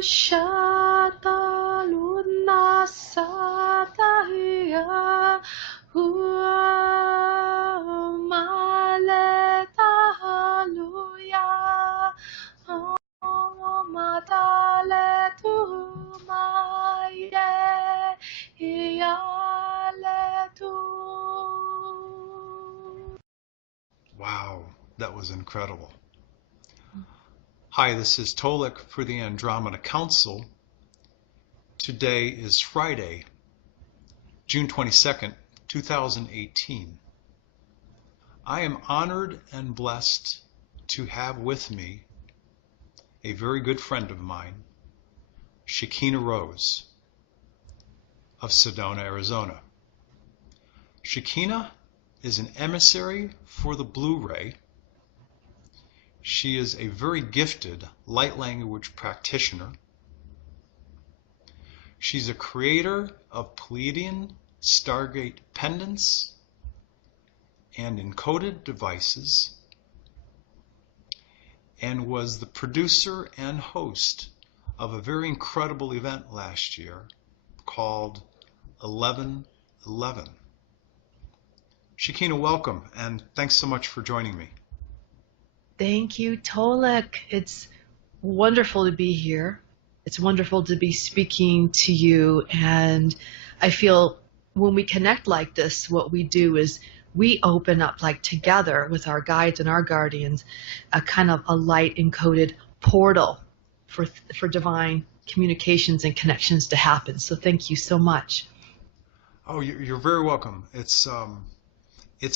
Shata Luna Sataya Maleta Haluya Matale tu Maye Iale tu. Wow, that was incredible. Hi, this is Tolec for the Andromeda Council. Today is Friday, June 22nd, 2018. I am honored and blessed to have with me a very good friend of mine, Shekina Rose of Sedona, Arizona. Shekina is an emissary for the Blu-ray. She is a very gifted light language practitioner. She's a creator of Pleiadain stargate pendants and encoded devices, and was the producer and host of a very incredible event last year called 1111. Shekina, welcome, and thanks so much for joining me. Thank you, Tolec. It's wonderful to be here. It's wonderful to be speaking to you, and I feel when we connect like this, what we do is we open up, like together with our guides and our guardians, a kind of a light encoded portal for divine communications and connections to happen. So thank you so much. Oh, you're very welcome. It's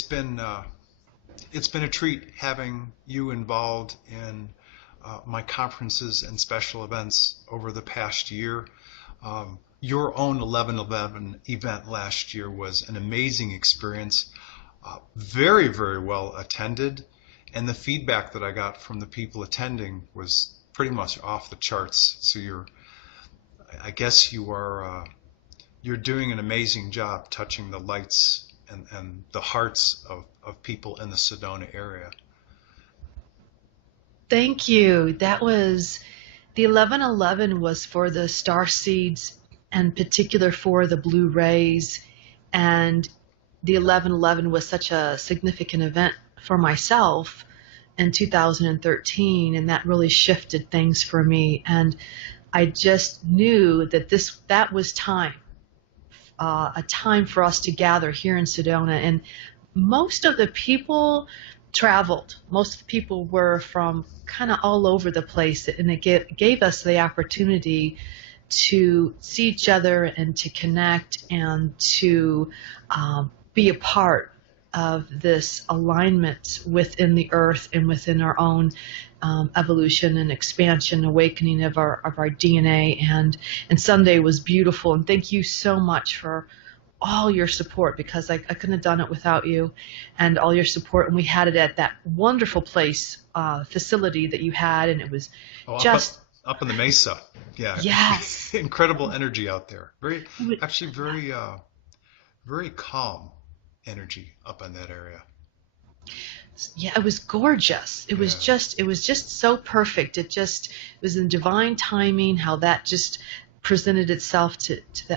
been a treat having you involved in my conferences and special events over the past year. Your own 1111 event last year was an amazing experience, very, very well attended, and the feedback that I got from the people attending was pretty much off the charts. So I guess you're doing an amazing job touching the lights and the hearts of people in the Sedona area. Thank you. That was, the 1111 was for the star seeds, and particular for the blue rays, and the 1111 was such a significant event for myself in 2013, and that really shifted things for me, and I just knew that that was time. A time for us to gather here in Sedona, and most of the people traveled. Most of the people were from kind of all over the place, and it gave us the opportunity to see each other and to connect and to be a part of this alignment within the earth and within our own evolution and expansion, awakening of our DNA, and Sunday was beautiful, and thank you so much for all your support, because I couldn't have done it without you, and all your support, and we had it at that wonderful place, facility that you had, and it was up in the mesa. Yeah. Yes. Incredible energy out there. Very calm energy up in that area. Yeah, it was gorgeous. It was just so perfect. It was in divine timing how that just presented itself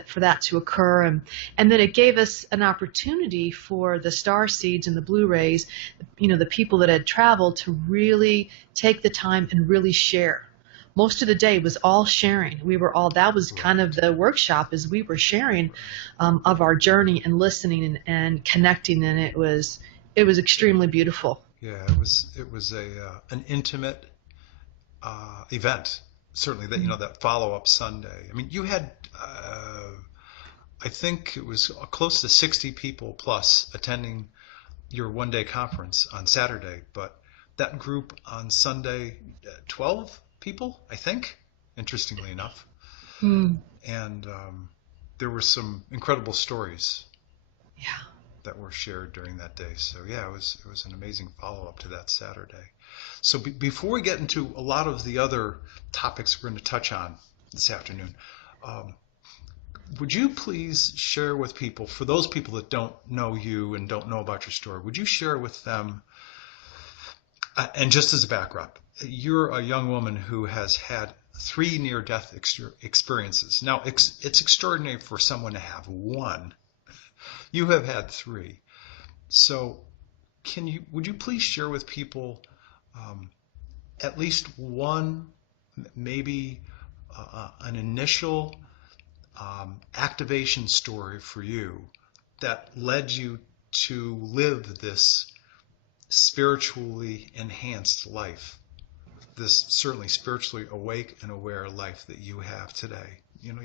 for that to occur, and then it gave us an opportunity for the star seeds and the blue rays, the people that had traveled, to really take the time and really share. Most of the day was all sharing. That was kind of the workshop, is we were sharing of our journey and listening and connecting, and it was extremely beautiful. Yeah, it was an intimate event. Certainly, that follow-up Sunday. I mean, you had, I think it was close to 60 people plus attending your one-day conference on Saturday, but that group on Sunday, 12 people, I think, interestingly enough. And there were some incredible stories. Yeah. That were shared during that day. So yeah, it was an amazing follow-up to that Saturday. So before we get into a lot of the other topics we're going to touch on this afternoon, would you please share with people, for those people that don't know you and don't know about your story, would you share with them, and just as a backdrop, you're a young woman who has had 3 near-death experiences. Now, it's extraordinary for someone to have one. You have had 3. So, would you please share with people at least one, maybe an initial activation story for you that led you to live this spiritually enhanced life, this certainly spiritually awake and aware life that you have today? You know,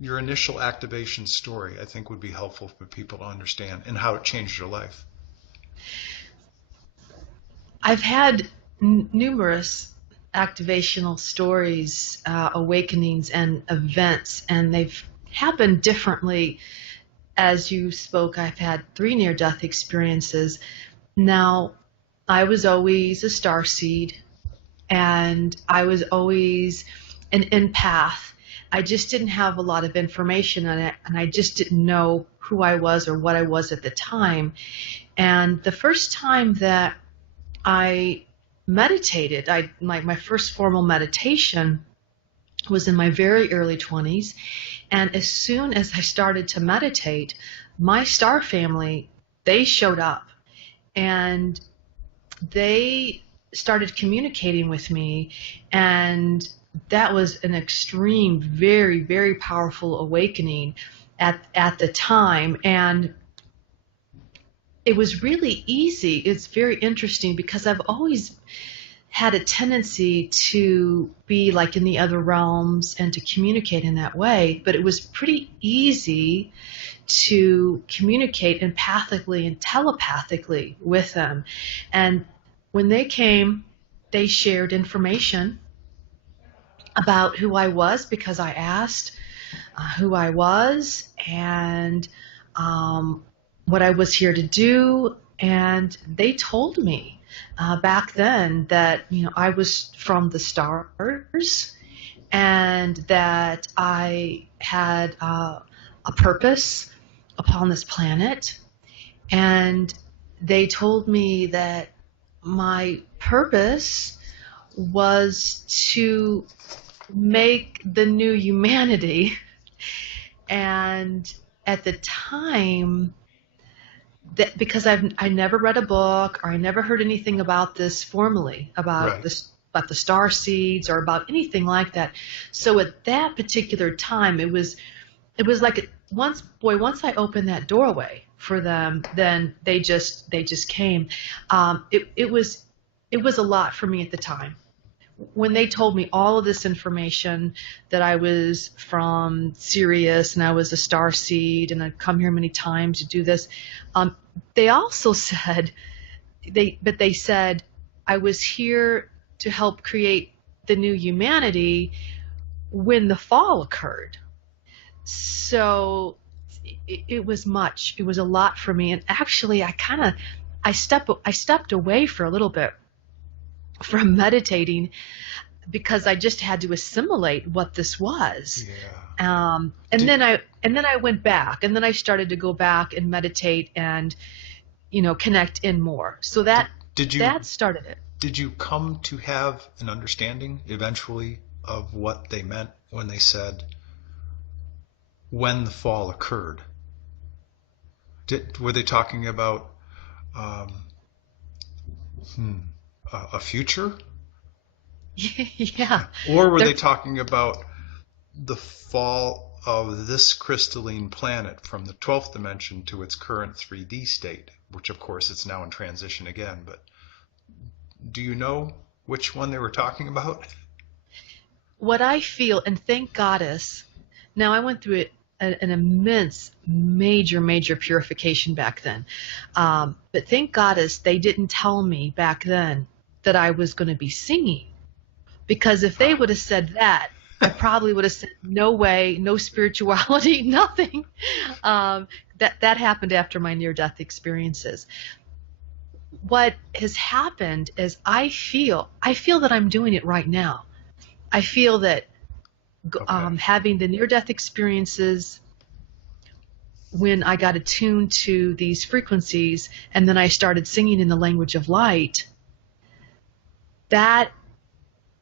your initial activation story, I think, would be helpful for people to understand and how it changed your life. I've had numerous activational stories, awakenings, and events, and they've happened differently. As you spoke, I've had 3 near-death experiences. Now, I was always a starseed, and I was always an empath. I just didn't have a lot of information on it, and I just didn't know who I was or what I was at the time. And the first time that I meditated, my first formal meditation was in my very early 20s. And as soon as I started to meditate, my star family, they showed up and they started communicating with me. And that was an extreme, very, very powerful awakening at the time. And it was really easy. It's very interesting because I've always had a tendency to be like in the other realms and to communicate in that way, but it was pretty easy to communicate empathically and telepathically with them. And when they came, they shared information about who I was because I asked who I was and what I was here to do, and they told me back then that, you know, I was from the stars and that I had a purpose upon this planet, and they told me that my purpose was to make the new humanity. And at the time, that because I never read a book or I never heard anything about this formally, about Right. this, about the star seeds or about anything like that. So at that particular time, it was like once I opened that doorway for them, then they just came. It was a lot for me at the time. When they told me all of this information, that I was from Sirius and I was a star seed and I'd come here many times to do this, they also said, they said I was here to help create the new humanity when the fall occurred. So it was much. It was a lot for me, and actually, I stepped away for a little bit from meditating because I just had to assimilate what this was. Yeah. And then I went back, and then I started to go back and meditate and, you know, connect in more. So that started it. Did you come to have an understanding eventually of what they meant when they said when the fall occurred? Were they talking about a future? Yeah. Or were they talking about the fall of this crystalline planet from the 12th dimension to its current 3D state, which of course it's now in transition again, but do you know which one they were talking about? What I feel, and thank Goddess, now I went through an immense, major purification back then. But thank Goddess they didn't tell me back then that I was going to be singing. Because if they would have said that, I probably would have said, no way, no spirituality, nothing. That happened after my near-death experiences. What has happened is I feel that I'm doing it right now. I feel that having the near-death experiences, when I got attuned to these frequencies and then I started singing in the language of light, that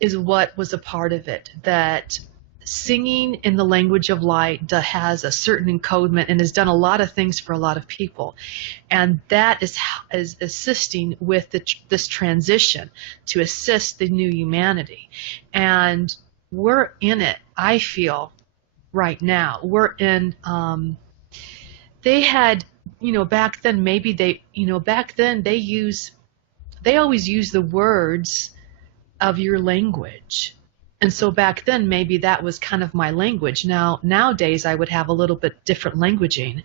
is what was a part of it. That singing in the language of light has a certain encodement and has done a lot of things for a lot of people, and that is assisting with this transition to assist the new humanity. And we're in it, I feel, right now. We're in. They had, back then maybe back then they always use the words of your language. And so back then, maybe that was kind of my language. Nowadays, I would have a little bit different languaging.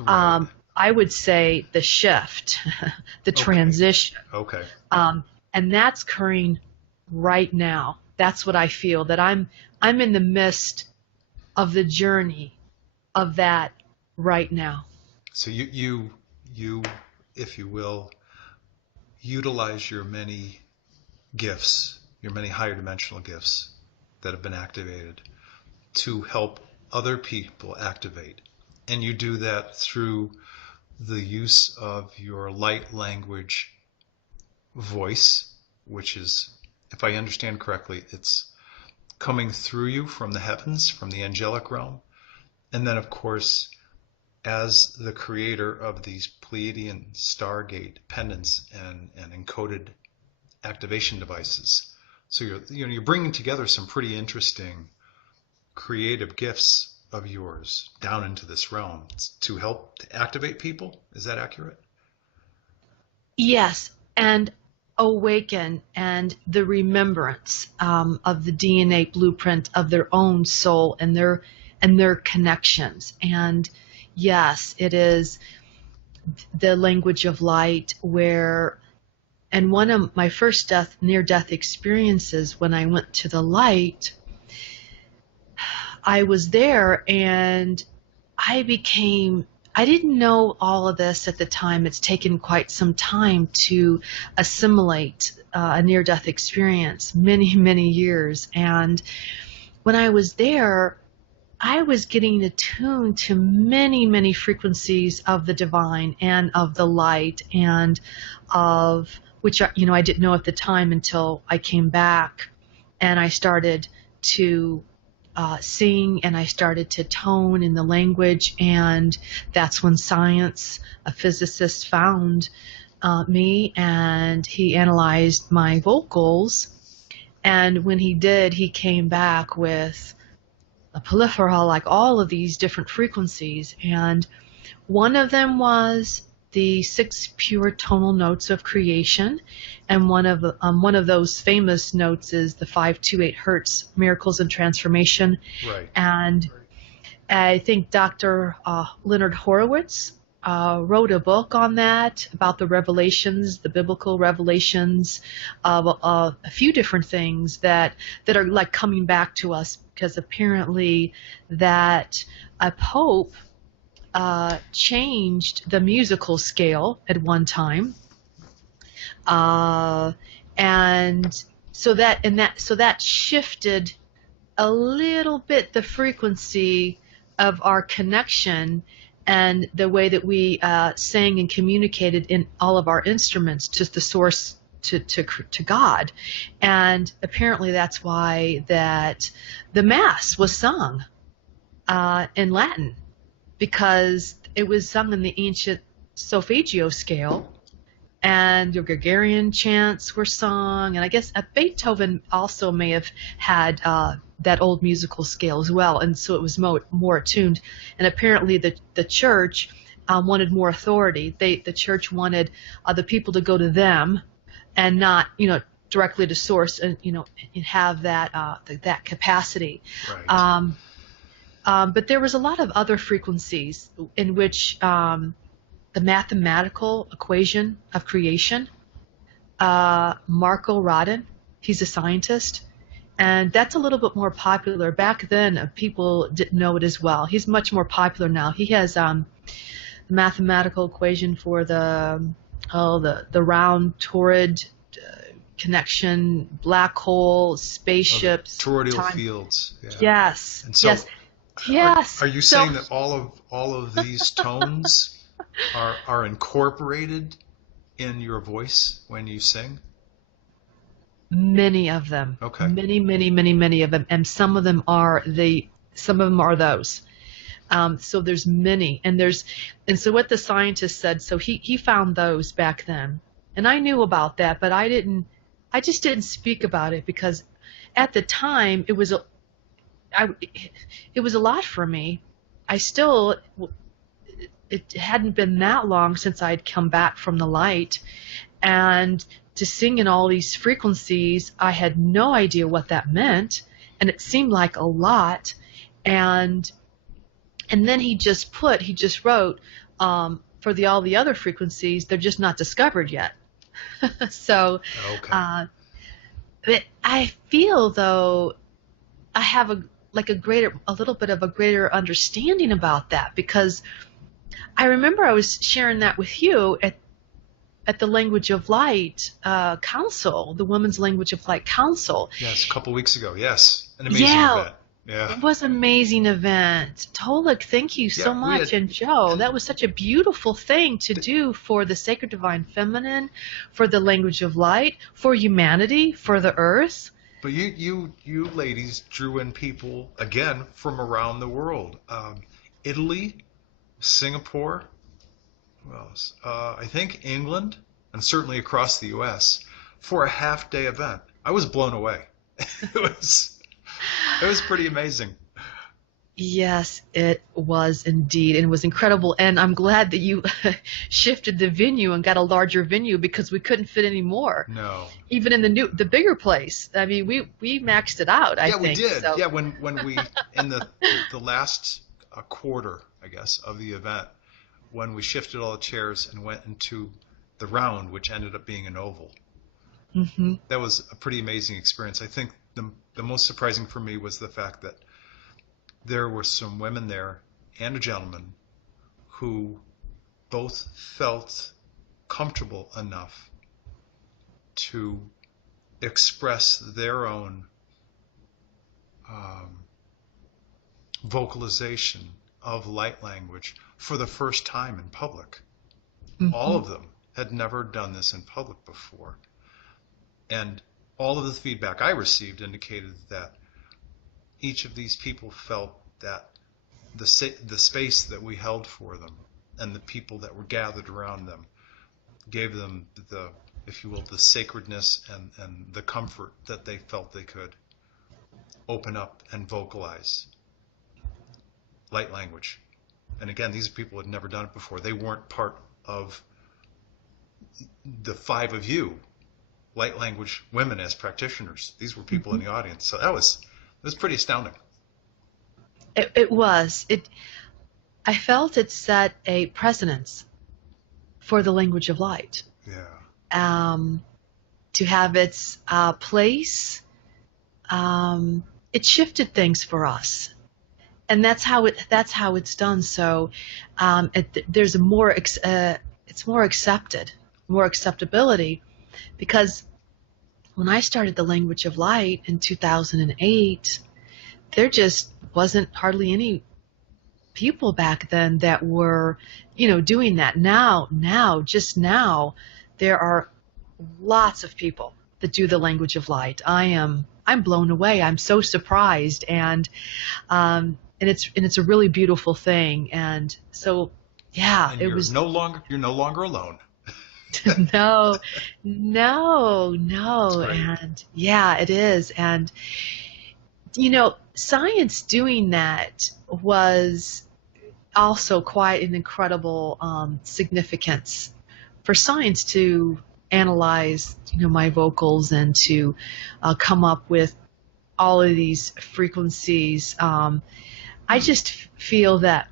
Right. I would say the shift, the transition. Okay. And that's occurring right now. That's what I feel, that I'm in the midst of the journey of that right now. So you, if you will, utilize your many gifts, your many higher dimensional gifts that have been activated to help other people activate. And you do that through the use of your light language voice, which is, if I understand correctly, it's coming through you from the heavens, from the angelic realm. And then, of course, as the creator of these Pleiadian stargate pendants and encoded activation devices. So you're bringing together some pretty interesting creative gifts of yours down into this realm to help to activate people. Is that accurate? Yes, and awaken and the remembrance of the DNA blueprint of their own soul and their connections. And yes, it is the language of light where. And one of my first near-death experiences, when I went to the light, I was there and I didn't know all of this at the time. It's taken quite some time to assimilate a near-death experience, many, many years. And when I was there, I was getting attuned to many, many frequencies of the divine and of the light and of which, I didn't know at the time until I came back and I started to sing and I started to tone in the language. And that's when science, a physicist, found me, and he analyzed my vocals. And when he did, he came back with a polyphora, like all of these different frequencies. And one of them was the 6 pure tonal notes of creation, and one of those famous notes is the 528 hertz miracles and transformation. Right. And I think Dr. Leonard Horowitz wrote a book on that, about the revelations, the biblical revelations of a few different things that are like coming back to us, because apparently that a pope changed the musical scale at one time, and so that shifted a little bit the frequency of our connection and the way that we sang and communicated in all of our instruments to the source, to God. And apparently that's why that the Mass was sung in Latin, because it was sung in the ancient Solfeggio scale, and the Gregorian chants were sung, and I guess Beethoven also may have had that old musical scale as well, and so it was more attuned. And apparently the church wanted more authority. The church wanted the people to go to them and not, directly to source, and have that capacity. Right. But there was a lot of other frequencies in which the mathematical equation of creation, Marco Rodin, he's a scientist, and that's a little bit more popular. Back then, people didn't know it as well. He's much more popular now. He has the mathematical equation for the round toroid connection, black hole, spaceships, toroidal fields. Yeah. Yes. And so, yes. Yes. Are you saying that all of these tones are incorporated in your voice when you sing? Many of them. Okay. Many of them. And some of them are those. So there's many, and so what the scientist said, so he found those back then. And I knew about that, but I just didn't speak about it because at the time it was a lot for me. It hadn't been that long since I'd come back from the light, and to sing in all these frequencies, I had no idea what that meant, and it seemed like a lot. And then he just wrote, for all the other frequencies, they're just not discovered yet. So, Okay. but I feel though I have a little bit of a greater understanding about that, because I remember I was sharing that with you at the Language of Light Council, the Women's Language of Light Council. Yes, a couple weeks ago. Yes, an amazing event. Yeah. It was an amazing event. Tolec, thank you so much. And Joe, that was such a beautiful thing to do for the Sacred Divine Feminine, for the Language of Light, for humanity, for the Earth. But you ladies drew in people, again, from around the world. Italy, Singapore, who else? I think England, and certainly across the U.S., for a half-day event. I was blown away. It was pretty amazing. Yes, it was indeed, and it was incredible. And I'm glad that you shifted the venue and got a larger venue, because we couldn't fit any more. No. Even in the bigger place. I mean, we maxed it out. I think. Yeah, we did. So. Yeah, when we in the last quarter, I guess, of the event, when we shifted all the chairs and went into the round, which ended up being an oval. Mm-hmm. That was a pretty amazing experience. I think the most surprising for me was the fact that there were some women there and a gentleman who both felt comfortable enough to express their own vocalization of light language for the first time in public. Mm-hmm. All of them had never done this in public before. And all of the feedback I received indicated that each of these people felt that the space that we held for them and the people that were gathered around them gave them the, if you will, the sacredness and the comfort that they felt they could open up and vocalize light language. And again, these people had never done it before. They weren't part of the five of you light language women as practitioners. These were people in the audience. So it was pretty astounding. It was. I felt it set a precedence for the Language of Light. Yeah. To have its place, it shifted things for us, and that's how it's done. So there's it's more accepted, more acceptability, because when I started the Language of Light in 2008, there just wasn't hardly any people back then that were, doing that. Now, there are lots of people that do the Language of Light. I'm blown away. I'm so surprised, and it's a really beautiful thing. And so, yeah, And it was. you're no longer alone. No, and yeah, it is. And science doing that was also quite an incredible significance for science to analyze, my vocals and to come up with all of these frequencies. I just feel that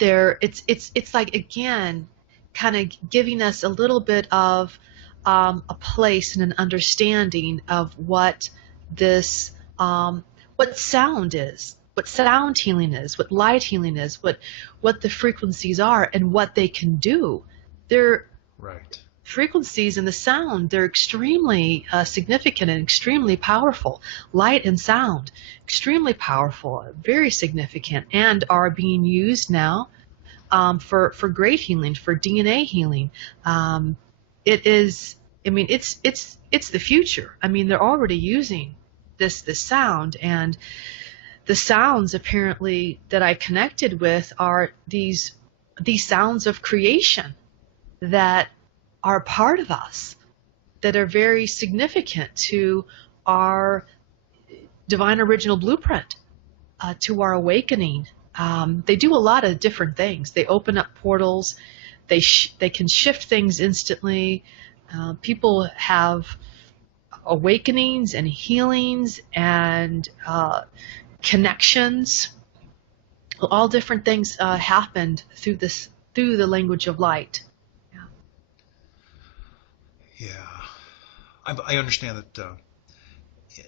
it's like, again, kind of giving us a little bit of a place and an understanding of what this, what sound is, what sound healing is, what light healing is, what the frequencies are, and what they can do. They're right. Frequencies and the sound, they're extremely significant and extremely powerful. Light and sound, extremely powerful, very significant, and are being used now for great healing, for DNA healing. It is I mean, it's the future. I mean, they're already using this sound, and the sounds apparently that I connected with are these sounds of creation that are part of us, that are very significant to our divine original blueprint, to our awakening. They do a lot of different things. They open up portals. They can shift things instantly. People have awakenings and healings and connections. All different things happened through the language of light. Yeah, I understand that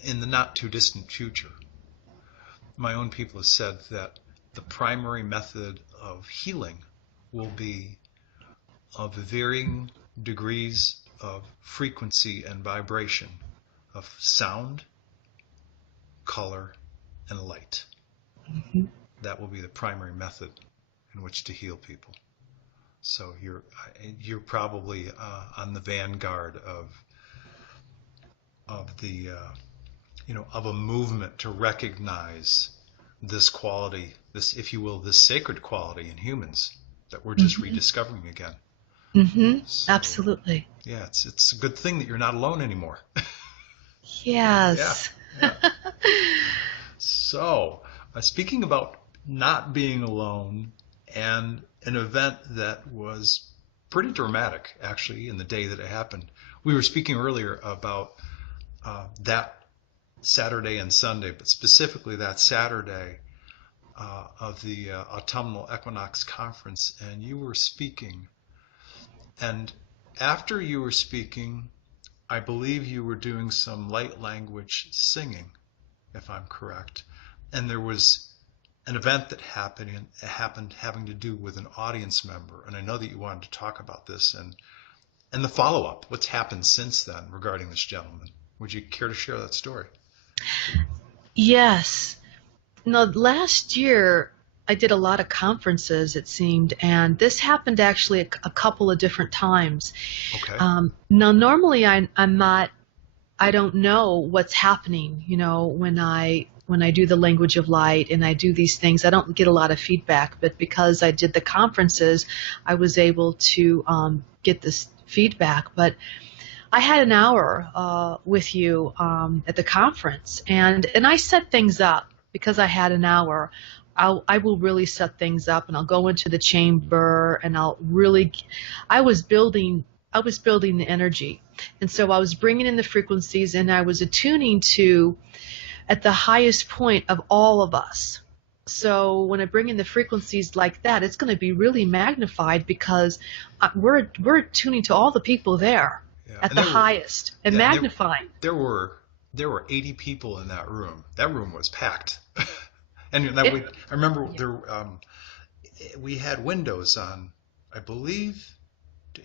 in the not too distant future, my own people have said that the primary method of healing will be of varying degrees of frequency and vibration of sound, color, and light. Mm-hmm. That will be the primary method in which to heal people. So you're probably on the vanguard of the of a movement to recognize this quality, this, if you will, this sacred quality in humans that we're just rediscovering again. Mm-hmm. So, absolutely. Yeah, it's a good thing that you're not alone anymore. Yes. Yeah. So, speaking about not being alone, and an event that was pretty dramatic, actually, in the day that it happened. We were speaking earlier about that Saturday and Sunday, but specifically that Saturday of the autumnal equinox conference, and you were speaking. And after you were speaking, I believe you were doing some light language singing, if I'm correct. And there was an event that happened having to do with an audience member. And I know that you wanted to talk about this and the follow-up. What's happened since then regarding this gentleman? Would you care to share that story? Yes. No, last year I did a lot of conferences, it seemed, and this happened actually a couple of different times. Okay. Now, normally I don't know what's happening, when I do the language of light and I do these things. I don't get a lot of feedback, but because I did the conferences, I was able to get this feedback. But I had an hour with you at the conference, and I set things up because I had an hour. I will really set things up, and I'll go into the chamber, and I was building the energy, and so I was bringing in the frequencies, and I was attuning to at the highest point of all of us. So when I bring in the frequencies like that, it's going to be really magnified because we're tuning to all the people there at the highest and magnifying. There were 80 people in that room. That room was packed. And I remember we had windows on, I believe,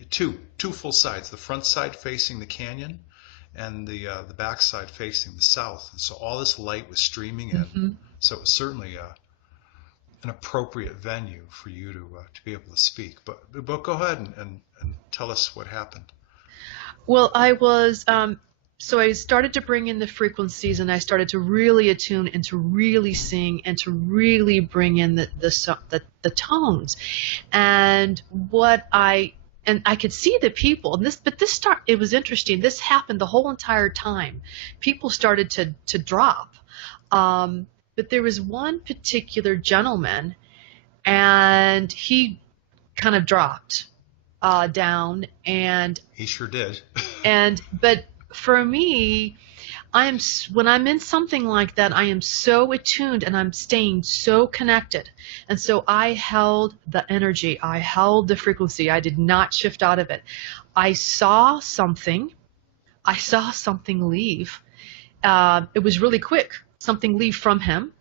two full sides. The front side facing the canyon, and the back side facing the south. And so all this light was streaming in. Mm-hmm. So it was certainly an appropriate venue for you to be able to speak. But go ahead and tell us what happened. Well, I was. So I started to bring in the frequencies, and I started to really attune and to really sing and to really bring in the tones. And I could see the people, it was interesting. This happened the whole entire time. People started to drop. But there was one particular gentleman, and he kind of dropped down, and he sure did. But for me, when I'm in something like that, I am so attuned and I'm staying so connected. And so I held the energy. I held the frequency. I did not shift out of it. I saw something leave. It was really quick. Something leave from him.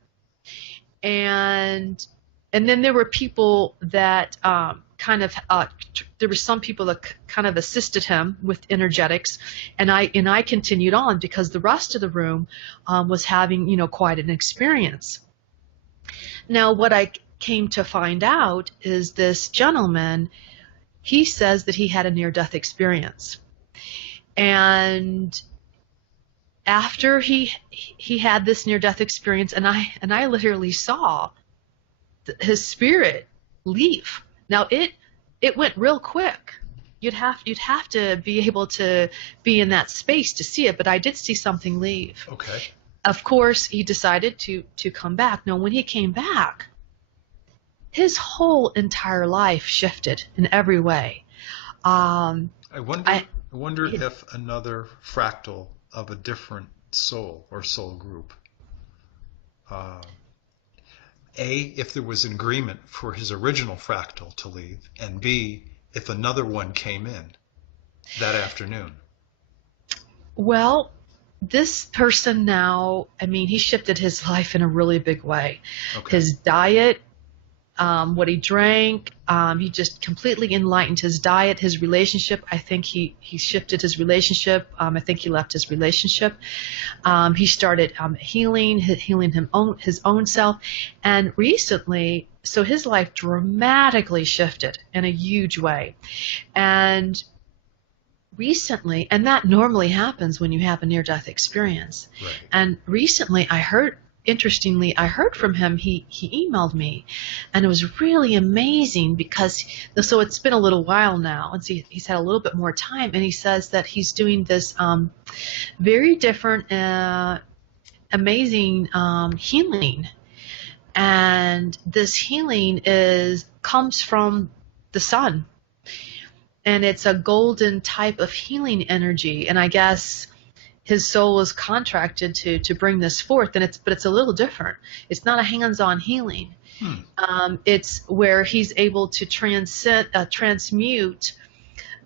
And then there were people that there were some people that kind of assisted him with energetics, and I continued on because the rest of the room was having quite an experience. Now, what I came to find out is this gentleman, he says that he had a near-death experience, And after he had this near-death experience, and I literally saw his spirit leave. Now it went real quick. You'd have to be able to be in that space to see it, but I did see something leave. Okay. Of course, he decided to come back. Now, when he came back, his whole entire life shifted in every way. I wonder if another fractal of a different soul or soul group, if there was an agreement for his original fractal to leave, and B, if another one came in that afternoon. Well, this person now, I mean, he shifted his life in a really big way. Okay. His diet, what he drank, he just completely enlightened his diet, his relationship. I think he shifted his relationship. I think he left his relationship. He started healing his own self. And recently, so his life dramatically shifted in a huge way. And recently, and that normally happens when you have a near-death experience. Right. And recently interestingly, I heard from him. He emailed me, and it was really amazing because, so it's been a little while now, and so he's had a little bit more time, and he says that he's doing this very different, amazing healing, and this healing comes from the sun, and it's a golden type of healing energy, and I guess his soul is contracted to bring this forth, and it's a little different. It's not a hands-on healing. It's where he's able to transmute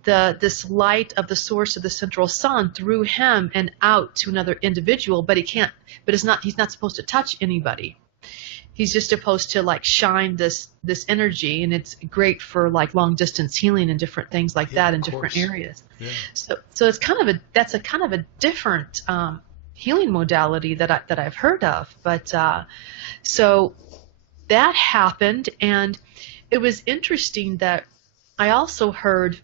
this light of the source of the central sun through him and out to another individual, but he's not supposed to touch anybody. He's just supposed to like shine this energy, and it's great for like long distance healing and different things like that in different areas. Yeah. So it's that's a kind of a different healing modality that I've heard of. But so that happened, and it was interesting that I also heard.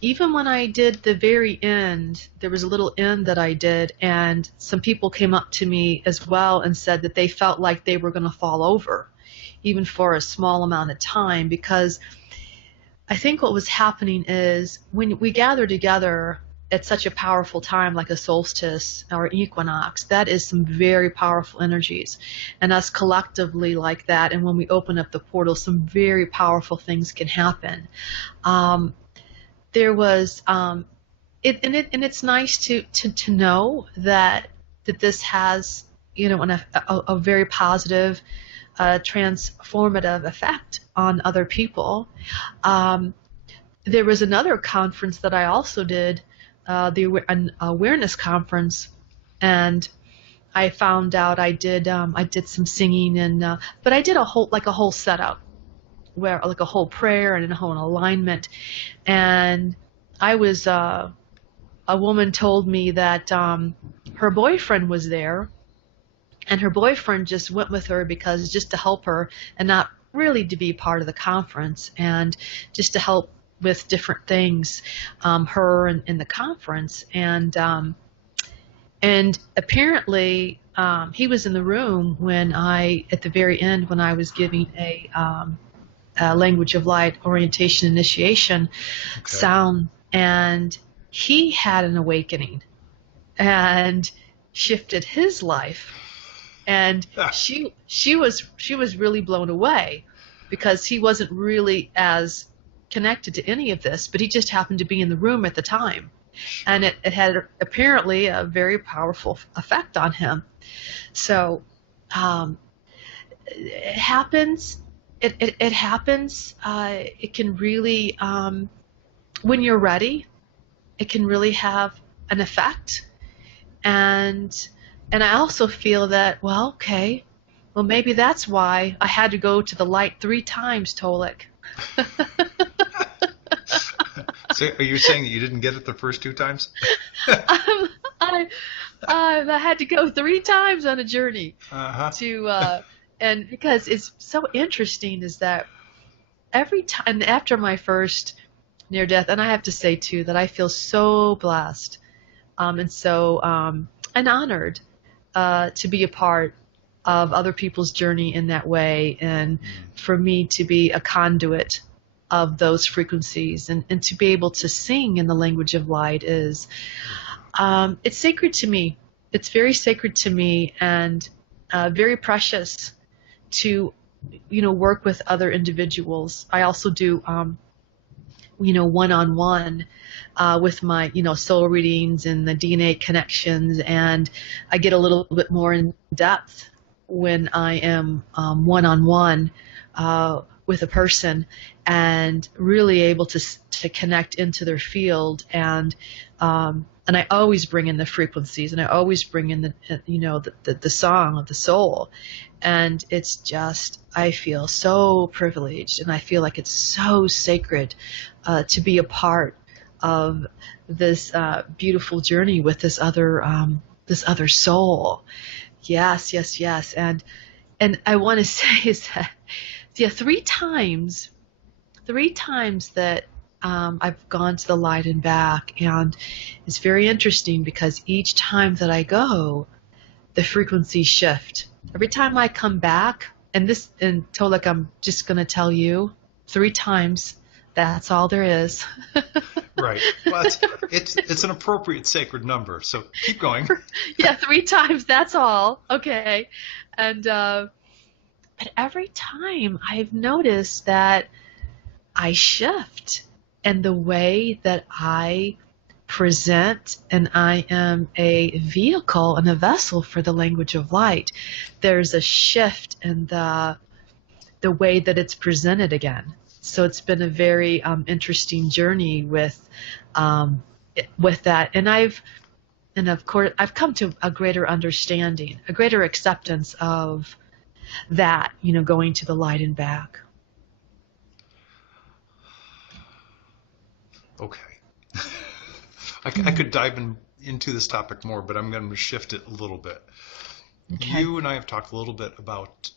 Even when I did the very end, there was a little end that I did, and some people came up to me as well and said that they felt like they were going to fall over, even for a small amount of time, because I think what was happening is when we gather together at such a powerful time like a solstice or equinox, that is some very powerful energies, and us collectively like that, and when we open up the portal, some very powerful things can happen. There was, it's nice to know that this has, a very positive, transformative effect on other people. There was another conference that I also did, an awareness conference, and I found out I did some singing, and but I did a whole setup, where like a whole prayer and a whole alignment, and I was a woman told me that her boyfriend was there, and her boyfriend just went with her because just to help her and not really to be part of the conference, and just to help with different things, her and the conference, and apparently he was in the room when at the very end when I was giving a language of light orientation initiation sound, and he had an awakening and shifted his life, and she was really blown away because he wasn't really as connected to any of this, but he just happened to be in the room at the time, and it had apparently a very powerful effect on him. So it happens. It happens. It can really, when you're ready, it can really have an effect. And I also feel that, well, maybe that's why I had to go to the light 3 times, Tolec. So are you saying that you didn't get it the first 2 times? I had to go 3 times on a journey to. And because it's so interesting is that every time after my first near death. And I have to say too that I feel so blessed, and so and honored to be a part of other people's journey in that way, and for me to be a conduit of those frequencies, and to be able to sing in the language of light is it's sacred to me. It's very sacred to me, and very precious to work with other individuals. I also do one-on-one with my soul readings and the DNA connections, and I get a little bit more in depth when I am one-on-one with a person, and really able to connect into their field, and I always bring in the frequencies, and I always bring in the song of the soul, and it's just, I feel so privileged, and I feel like it's so sacred to be a part of this beautiful journey with this other soul. Yes, yes, yes, and I want to say is that three times that I've gone to the light and back, and it's very interesting because each time that I go, the frequencies shift. Every time I come back, and Tolec, I'm just going to tell you, 3 times, that's all there is. Right. Well, it's an appropriate sacred number, so keep going. Yeah, 3 times, that's all. Okay. And but every time I've noticed that I shift, and the way that I present, and I am a vehicle and a vessel for the language of light, there's a shift in the way that it's presented again. So it's been a very interesting journey with that, and of course I've come to a greater understanding, a greater acceptance of that, going to the light and back. Okay. I could dive into this topic more, but I'm going to shift it a little bit. Okay. You and I have talked a little bit about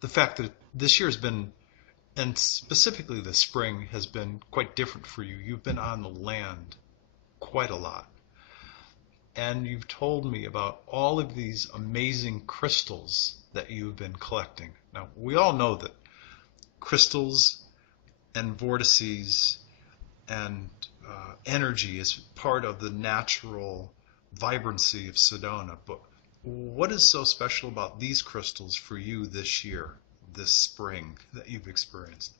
the fact that this year has been, and specifically this spring, has been quite different for you. You've been on the land quite a lot. And you've told me about all of these amazing crystals that you've been collecting. Now, we all know that crystals and vortices and energy is part of the natural vibrancy of Sedona. But what is so special about these crystals for you this year, this spring, that you've experienced?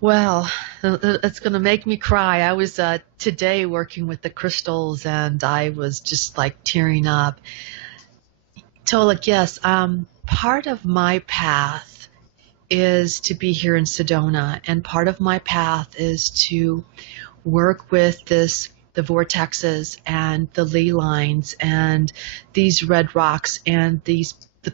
Well, it's going to make me cry. I was today working with the crystals, and I was just like tearing up. Tolec, yes, part of my path is to be here in Sedona, and part of my path is to work with the vortexes and the ley lines and these red rocks and the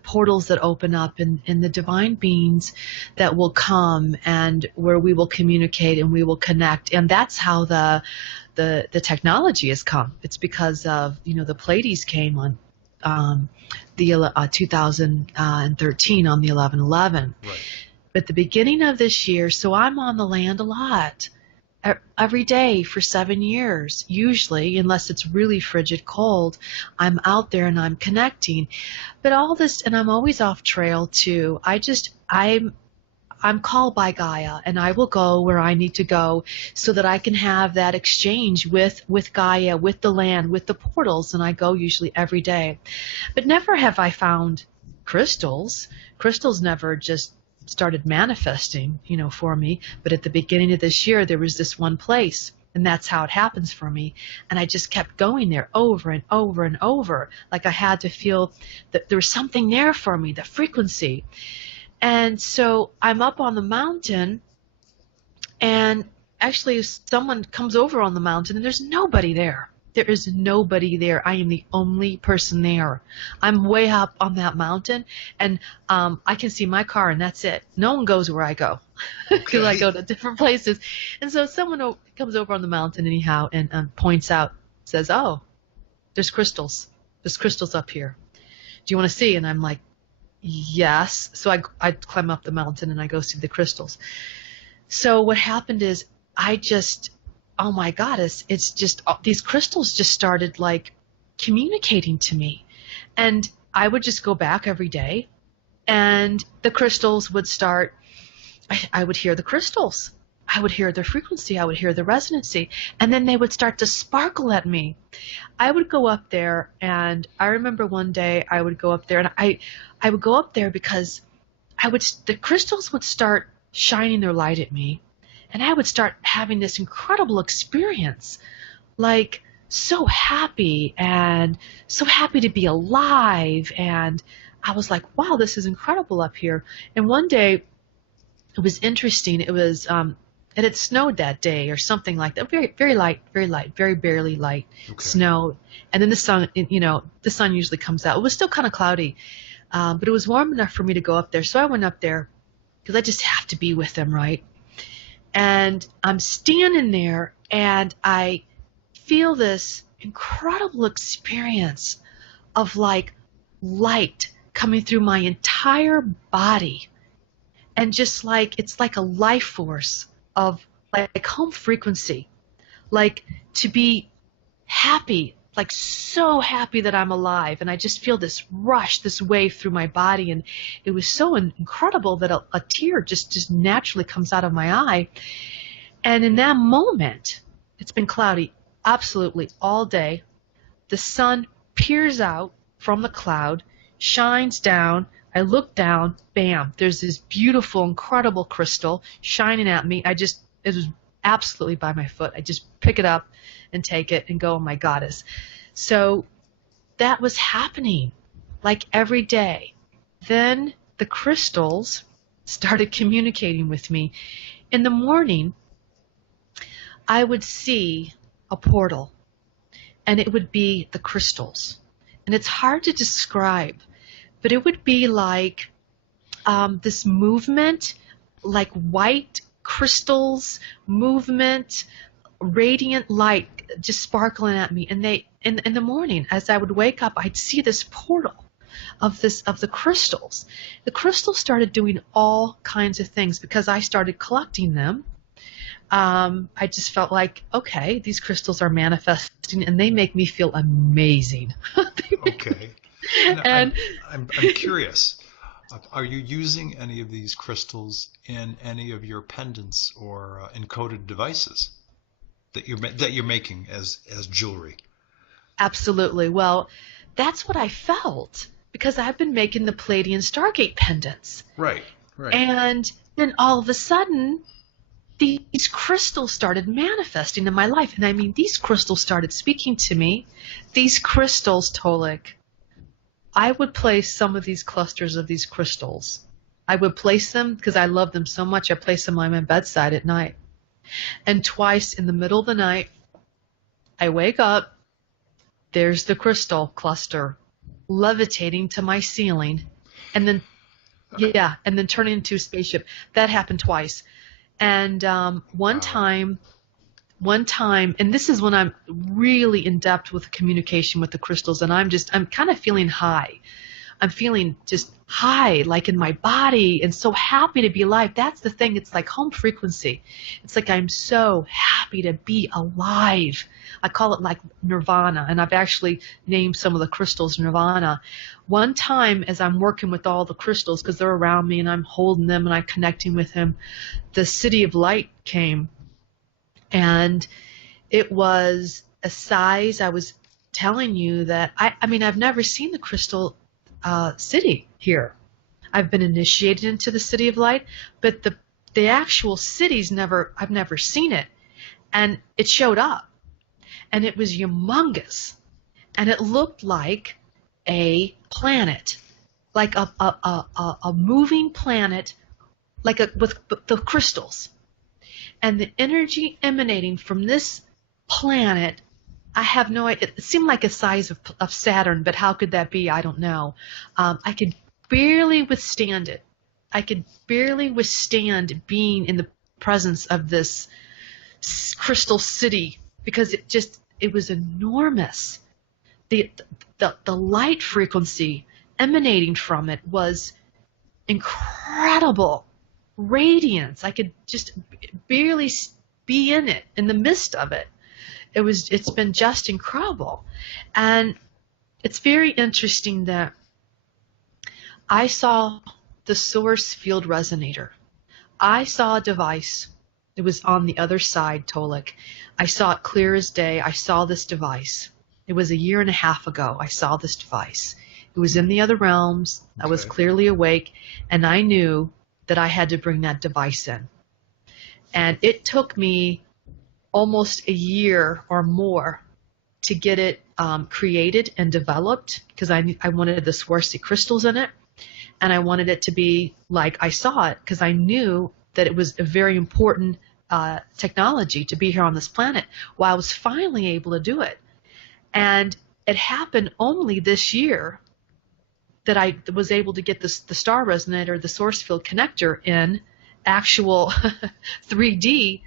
portals that open up in the divine beings that will come, and where we will communicate and we will connect. And that's how the technology has come. It's because of the Pleiades came on the 2013 on the 11/11. Right. But the beginning of this year, so I'm on the land a lot, every day for 7 years, usually, unless it's really frigid cold, I'm out there and I'm connecting. But all this, and I'm always off trail too. I'm called by Gaia, and I will go where I need to go so that I can have that exchange with Gaia, with the land, with the portals, and I go usually every day. But never have I found crystals. Crystals never just started manifesting, for me. But at the beginning of this year, there was this one place, and that's how it happens for me. And I just kept going there over and over and over, like I had to feel that there was something there for me, the frequency. And so I'm up on the mountain, and actually someone comes over on the mountain, and there's nobody there. There is nobody there. I am the only person there. I'm way up on that mountain, and I can see my car, and that's it. No one goes where I go, because I go to different places. And so someone comes over on the mountain anyhow, and points out, says, "Oh, there's crystals. There's crystals up here. Do you want to see?" And I'm like, "Yes." So I climb up the mountain, and I go see the crystals. So what happened is I just, oh my God, it's just, these crystals just started like communicating to me. And I would just go back every day and the crystals would start, I would hear the crystals. I would hear their frequency. I would hear the resonancy. And then they would start to sparkle at me. I would go up there, and I remember one day I would go up there, and I would go up there because the crystals would start shining their light at me, and I would start having this incredible experience, like so happy to be alive. And I was like, wow, this is incredible up here. And one day, it was interesting. It had snowed that day or something like that. Very light, very barely light snow. And then the sun, the sun usually comes out. It was still kind of cloudy, but it was warm enough for me to go up there. So I went up there because I just have to be with them, right? And I'm standing there and I feel this incredible experience of like light coming through my entire body. And just like, it's like a life force of like home frequency, like to be happy, like so happy that I'm alive. And I just feel this rush, this wave through my body. And it was so incredible that a tear just naturally comes out of my eye. And in that moment, it's been cloudy absolutely all day. The sun peers out from the cloud, shines down. I look down, bam, there's this beautiful, incredible crystal shining at me. It was absolutely by my foot. I just pick it up and take it and go, oh my goddess. So that was happening like every day. Then the crystals started communicating with me. In the morning, I would see a portal, and it would be the crystals. And it's hard to describe, but it would be like this movement, like white crystals movement, radiant light just sparkling at me. And in the morning, as I would wake up, I'd see this portal of the crystals. The crystals started doing all kinds of things because I started collecting them. I just felt like, okay, these crystals are manifesting, and they make me feel amazing. Okay. And I'm curious. Are you using any of these crystals in any of your pendants or encoded devices that you're making as jewelry? Absolutely. Well, that's what I felt because I've been making the Pleiadian stargate pendants. Right. And then all of a sudden, these crystals started manifesting in my life. And I mean, these crystals started speaking to me. These crystals, Tolec, I would place some of these clusters of these crystals. I would place them because I love them so much. I place them on my bedside at night. And twice in the middle of the night, I wake up, there's the crystal cluster levitating to my ceiling, and then, and then turning into a spaceship. That happened twice. And one time, and this is when I'm really in depth with communication with the crystals, and I'm kind of feeling high. I'm feeling just high, like in my body, and so happy to be alive. That's the thing. It's like home frequency. It's like I'm so happy to be alive. I call it like nirvana, and I've actually named some of the crystals nirvana. One time, as I'm working with all the crystals, because they're around me and I'm holding them and I'm connecting with them, the City of Light came. And it was a size, I was telling you that, I mean, I've never seen the crystal city here. I've been initiated into the City of Light, but the actual city's I've never seen it. And it showed up, and it was humongous, and it looked like a planet, like a moving planet, like with the crystals. And the energy emanating from this planet, I have no idea. It seemed like the size of Saturn, but how could that be? I don't know. I could barely withstand it. I could barely withstand being in the presence of this crystal city because it was enormous. The light frequency emanating from it was incredible. radiance. I could just barely be in it, in the midst of it. It's been just incredible. And it's very interesting that I saw the source field resonator. I saw a device. It was on the other side, Tolec. I saw it clear as day. I saw this device. It was a year and a half ago. I saw this device. It was in the other realms. I was clearly awake, and I knew that I had to bring that device in. And it took me almost a year or more to get it created and developed, because I wanted the Swarovski crystals in it, and I wanted it to be like I saw it, because I knew that it was a very important technology to be here on this planet. Well, I was finally able to do it. And it happened only this year that I was able to get the star resonator, the source field connector in actual 3D,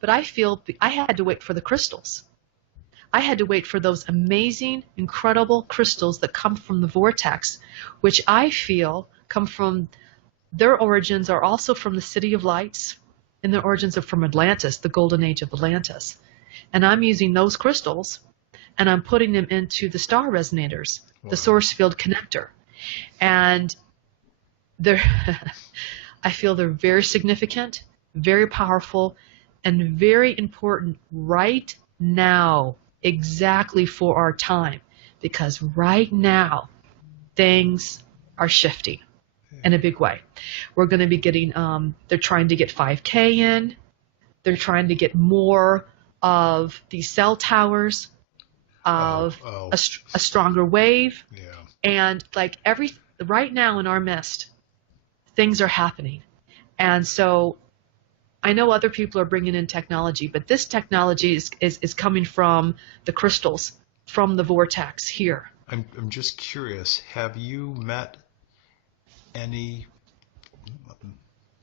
but I feel I had to wait for the crystals. I had to wait for those amazing, incredible crystals that come from the Vortex, which I feel come from, their origins are also from the City of Lights, and their origins are from Atlantis, the Golden Age of Atlantis. And I'm using those crystals, and I'm putting them into the star resonators, the source field connector. And they're I feel they're very significant, very powerful, and very important right now, exactly for our time, because right now things are shifting in a big way. We're going to be getting, they're trying to get 5K in. They're trying to get more of these cell towers, of a stronger wave. Yeah. And like right now in our midst, things are happening. And so I know other people are bringing in technology, but this technology is coming from the crystals, from the Vortex here. I'm just curious, have you met any,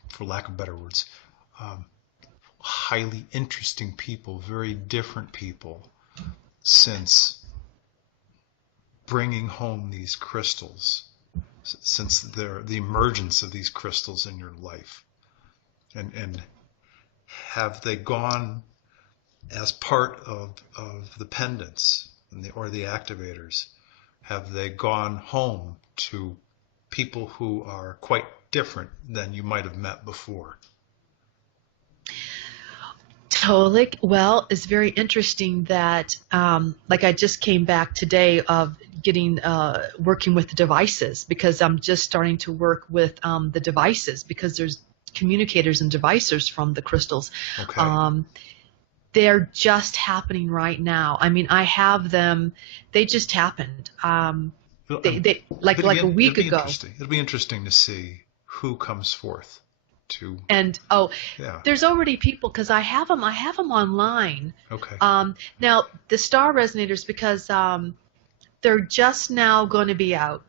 for lack of better words, highly interesting people, very different people, since bringing home these crystals, since the emergence of these crystals in your life? And have they gone as part of the pendants or the activators? Have they gone home to people who are quite different than you might have met before? Tolec, well, it's very interesting that, like I just came back today of getting, working with the devices, because I'm just starting to work with the devices, because there's communicators and devices from the crystals. Okay. They're just happening right now. I mean, I have them, they just happened. They like a week ago. It'll be interesting to see who comes forth. And there's already people, because I have them online. Okay. Now the star resonators, because they're just now going to be out.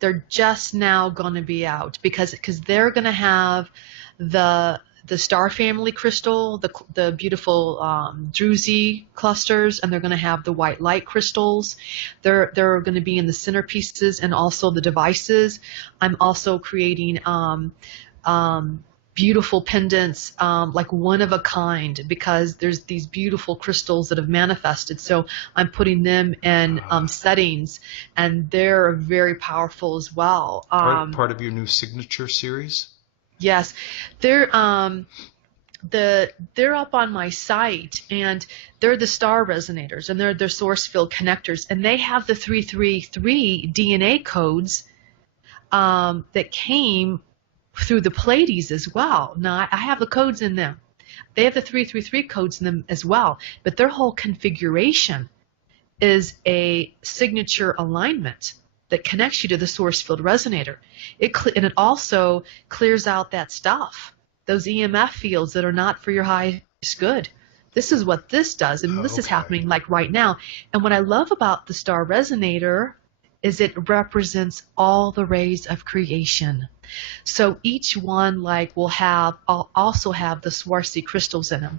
They're just now going to be out because they're going to have the star family crystal, the beautiful druzy clusters, and they're going to have the white light crystals. They're going to be in the centerpieces and also the devices. I'm also creating beautiful pendants, like one of a kind, because there's these beautiful crystals that have manifested. So I'm putting them in settings, and they're very powerful as well. Part of your new signature series? Yes, they're up on my site, and they're the star resonators, and they're source field connectors, and they have the 333 DNA codes that came through the Pleiades as well. Now, I have the codes in them. They have the 333 codes in them as well, but their whole configuration is a signature alignment that connects you to the source field resonator. And it also clears out that stuff, those EMF fields that are not for your highest good. This is what this does, and this is happening like right now. And what I love about the star resonator is it represents all the rays of creation. So each one will also have the Swarovski crystals in them,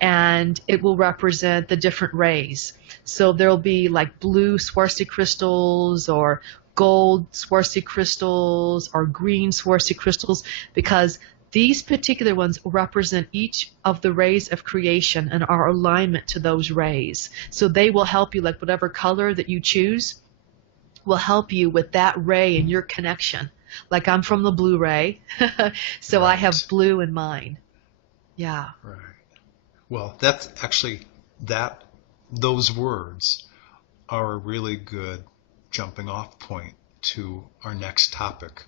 and it will represent the different rays. So there'll be like blue Swarovski crystals, or gold Swarovski crystals or green Swarovski crystals, because these particular ones represent each of the rays of creation and our alignment to those rays. So they will help you, like whatever color that you choose will help you with that ray and your connection. Like I'm from the blue ray, so Right. I have blue in mine. Yeah. Right. Well, that's actually those words are a really good jumping off point to our next topic.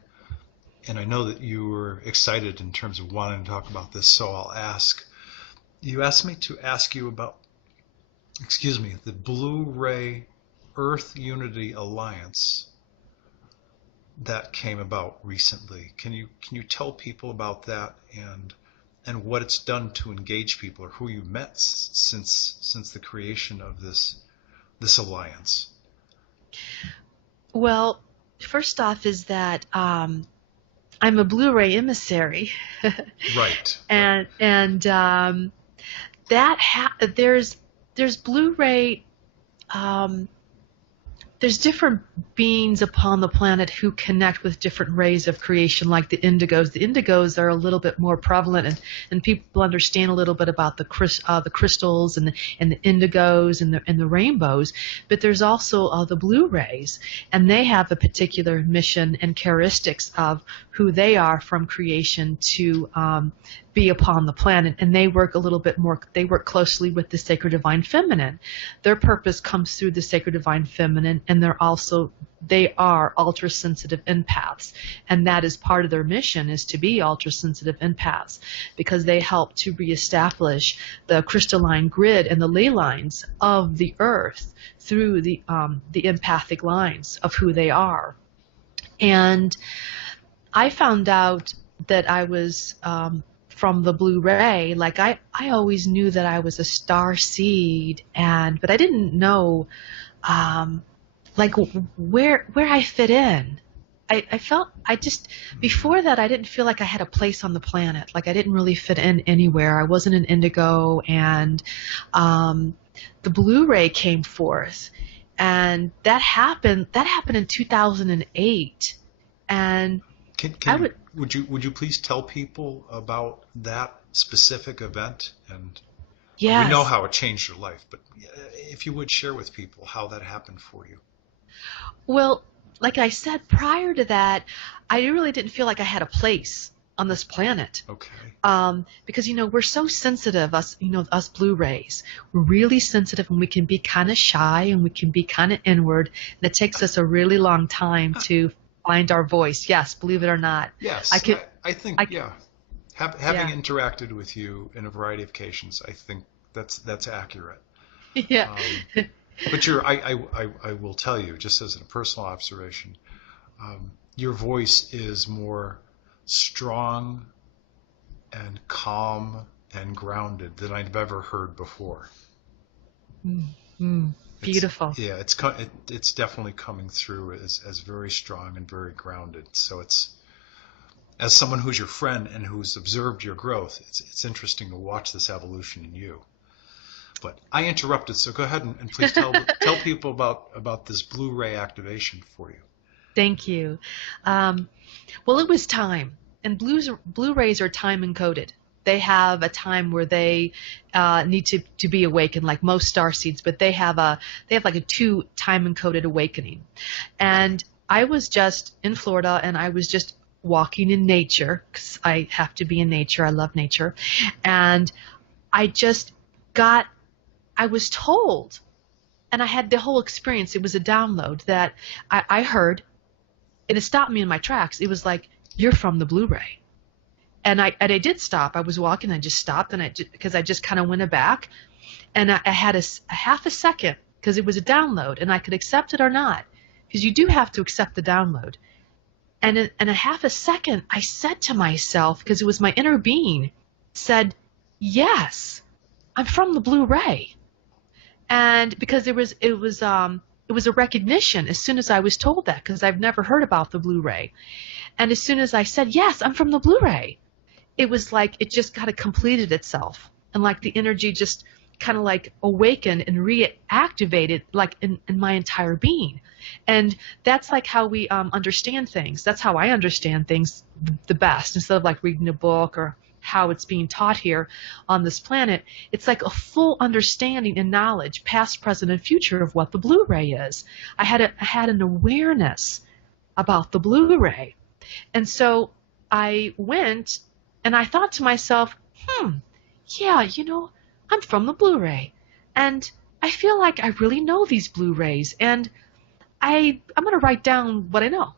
And I know that you were excited in terms of wanting to talk about this, so I'll ask. You asked me to ask you about, the Blue Ray Earth Unity Alliance that came about recently. Can you tell people about that and what it's done to engage people, or who you met since the creation of this alliance? Well, first off is that I'm a Blu-ray emissary, Right. and there's Blu-ray. There's different beings upon the planet who connect with different rays of creation, like the indigos. The indigos are a little bit more prevalent, and people understand a little bit about the crystals and the indigos and the rainbows. But there's also the blue rays, and they have a particular mission and characteristics of who they are from creation to be upon the planet, and they work a little bit more. They work closely with the sacred divine feminine. Their purpose comes through the sacred divine feminine, and they are ultra sensitive empaths, and that is part of their mission, is to be ultra sensitive empaths, because they help to reestablish the crystalline grid and the ley lines of the earth through the empathic lines of who they are. And I found out that I was from the blue ray. Like I always knew that I was a star seed, but I didn't know like where I fit in. Before that, I didn't feel like I had a place on the planet. Like I didn't really fit in anywhere. I wasn't an indigo, and the blue ray came forth, and that happened in 2008. And Would you please tell people about that specific event? And yes. We know how it changed your life, but if you would share with people how that happened for you. Well, like I said, prior to that, I really didn't feel like I had a place on this planet. Okay. Because, we're so sensitive, us blue rays. We're really sensitive, and we can be kind of shy, and we can be kind of inward, and it takes us a really long time to find our voice. Yes, believe it or not. Yes, I think having interacted with you in a variety of occasions, I think that's accurate. Yeah. But I will tell you, just as a personal observation, your voice is more strong and calm and grounded than I've ever heard before. Beautiful. It's definitely coming through as very strong and very grounded. So it's, as someone who's your friend and who's observed your growth, it's interesting to watch this evolution in you. But I interrupted, so go ahead and please tell people about this blue ray activation for you. Thank you. Well, it was time, and blue rays are time encoded. They have a time where they need to be awakened, like most star seeds, but they have like a 2 time encoded awakening. And I was just in Florida, and I was just walking in nature, because I have to be in nature. I love nature. And I was told, and I had the whole experience. It was a download that I heard, and it stopped me in my tracks. It was like, you're from the blue ray. And I did stop. I was walking, I just stopped, because I just kind of went back, and I had a half a second, because it was a download, and I could accept it or not, because you do have to accept the download. And in a half a second, I said to myself, because it was my inner being, said, yes, I'm from the blue ray. And because it was a recognition as soon as I was told that, because I've never heard about the blue ray. And as soon as I said, yes, I'm from the blue ray, it was like it just kind of completed itself. And like the energy just kind of like awakened and reactivated like in my entire being. And that's like how we understand things. That's how I understand things the best, instead of like reading a book or how it's being taught here on this planet. It's like a full understanding and knowledge, past, present, and future, of what the Blu-ray is. I had an awareness about the Blu-ray. And so I went and I thought to myself, yeah, I'm from the Blu-ray. And I feel like I really know these Blu-rays. And I'm going to write down what I know.